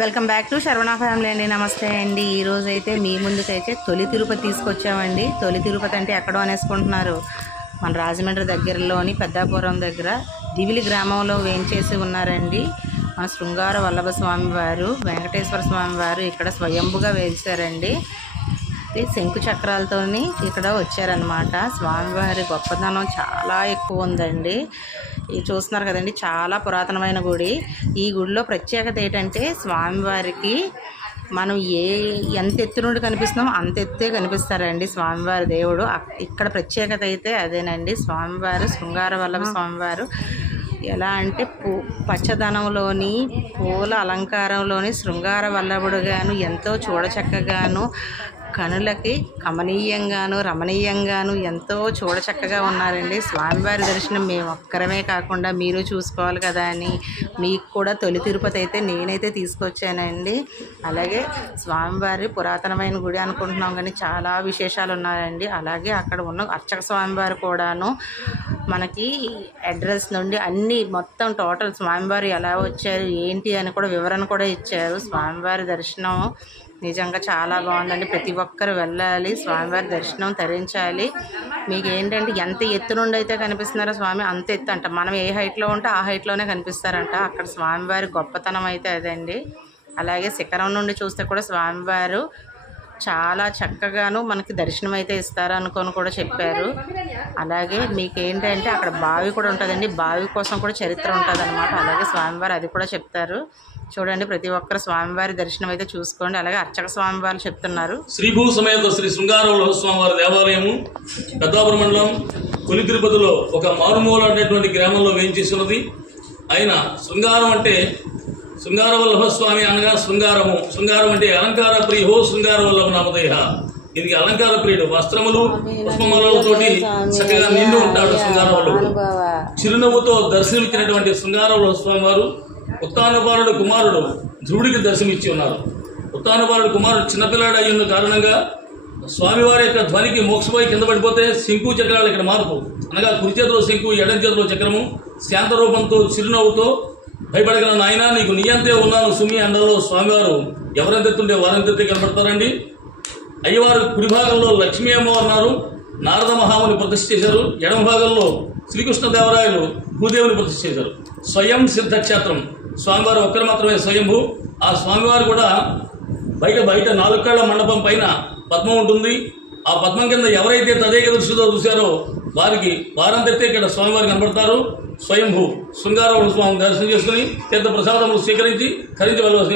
Welcome back to Saravana family అండి. నమస్తే అండి. ఈరోజు అయితే మీ ముందుకైతే తొలి తిరుపతి తీసుకొచ్చామండి. తొలి తిరుపతి అంటే ఎక్కడో అనేసుకుంటున్నారు. మన రాజమండ్రి దగ్గరలోని పెద్దాపురం దగ్గర దివిలి గ్రామంలో వేయించేసి ఉన్నారండి. మన శృంగార వల్లభ స్వామి వారు, వెంకటేశ్వర స్వామి వారు ఇక్కడ స్వయంభుగా వేశారండి. శంకు చక్రాలతోని ఇక్కడ వచ్చారనమాట. స్వామివారి గొప్పతనం చాలా ఎక్కువ ఉందండి. ఇది చూస్తున్నారు కదండి, చాలా పురాతనమైన గుడి. ఈ గుడిలో ప్రత్యేకత ఏంటంటే స్వామివారికి మనం ఎంత ఎత్తు నుండి కనిపిస్తున్నామో అంత ఎత్తే కనిపిస్తారండి స్వామివారి దేవుడు. ఇక్కడ ప్రత్యేకత అయితే అదేనండి. స్వామివారు శృంగార వల్లభ స్వామివారు ఎలా అంటే పచ్చదనంలోని పూల అలంకారంలోని శృంగార వల్లభుడుగాను ఎంతో చూడచక్కగాను కనులకి కమనీయంగాను రమణీయంగాను ఎంతో చూడచక్కగా ఉన్నారండి. స్వామివారి దర్శనం మేము ఒక్కరమే కాకుండా మీరు చూసుకోవాలి కదా అని మీకు కూడా తొలి తిరుపతి అయితే నేనైతే తీసుకొచ్చానండి. అలాగే స్వామివారి పురాతనమైన గుడి అనుకుంటున్నాం కానీ చాలా విశేషాలు ఉన్నాయండి. అలాగే అక్కడ ఉన్న అర్చక స్వామివారు కూడాను మనకి అడ్రస్ నుండి అన్నీ మొత్తం టోటల్ స్వామివారు ఎలా వచ్చారు ఏంటి అని కూడా వివరణ కూడా ఇచ్చారు. స్వామివారి దర్శనం నిజంగా చాలా బాగుందండి. ప్రతి ఒక్కరు వెళ్ళాలి, స్వామివారి దర్శనం తరించాలి. మీకు ఏంటంటే ఎంత ఎత్తు నుండి అయితే కనిపిస్తున్నారో స్వామి అంత ఎత్తు అంట. మనం ఏ హైట్లో ఉంటే ఆ హైట్లోనే కనిపిస్తారంట. అక్కడ స్వామివారి గొప్పతనం అయితే అదండి. అలాగే శిఖరం నుండి చూస్తే కూడా స్వామివారు చాలా చక్కగాను మనకి దర్శనం అయితే ఇస్తారనుకొని కూడా చెప్పారు. అలాగే మీకు ఏంటంటే అక్కడ బావి కూడా ఉంటుందండి. బావి కోసం కూడా చరిత్ర ఉంటుంది అనమాట. అలాగే స్వామివారు అది కూడా చెప్తారు. చూడండి, ప్రతి ఒక్కరు స్వామివారి దర్శనం అయితే చూసుకోండి. అలాగే అర్చక స్వామివారు చెప్తున్నారు. శ్రీభూ సమేత శ్రీ శృంగార వల్లభ స్వామివారి దేవాలయము పెద్దాపురం మండలం తొలి తిరుపతిలో ఒక మారుమూల అనేటువంటి గ్రామంలో వేయించేస్తున్నది. ఆయన శృంగారం అంటే శృంగార వల్లభ స్వామి అనగా శృంగారము. శృంగారం అంటే అలంకార ప్రియో శృంగార వల్లభ నామధేయ. ఇది అలంకార ప్రియుడు. వస్త్రములు పుష్పమాలతోటి చక్కగా నిండి ఉంటాడు శృంగార వల్లభుడు. చిరునవ్వుతో దర్శనమిచ్చినటువంటి శృంగార వల్లభ స్వామి వారు ఉత్తానపాలుడు కుమారుడు ధ్రువుడికి దర్శనమిచ్చి ఉన్నారు. ఉత్తానపాలుడు కుమారుడు చిన్నపిల్లాడు అయ్యున్న కారణంగా స్వామివారి యొక్క ధ్వనికి మోక్షపోయి కింద పడిపోతే శంకు చక్రాలు ఇక్కడ మార్పు అనగా కుడి చేతిలో శంకు, ఎడం చేతిలో చక్రము, శాంత రూపంతో చిరునవ్వుతో భయపడగల నాయన నీకు నీయంతే ఉన్నాను సుమి అండలో స్వామివారు ఎవరెంతెత్తుంటే వారెంతెత్తే కనపడతారండి. అయ్యవారు కుడి భాగంలో లక్ష్మీ అమ్మవారు ఉన్నారు. నారద మహాముని ప్రతిష్ఠ చేశారు. ఎడమ భాగంలో శ్రీకృష్ణదేవరాయలు భూదేవుని ప్రతిష్ఠ చేశారు. స్వయం సిద్ధక్షేత్రం. స్వామివారు ఒక్కరు మాత్రమే స్వయంభూ. ఆ స్వామివారు కూడా బయట 4 కళ్ళ మండపం పైన పద్మం ఉంటుంది. ఆ పద్మం కింద ఎవరైతే తదేక దృష్టితో చూశారో వారంతైతే ఇక్కడ స్వామివారు కనబడతారు. స్వయంభూ శృంగార స్వామి దర్శనం చేసుకుని తీర్థ ప్రసాదములు స్వీకరించి ధరించి వెళ్ళవలసింది.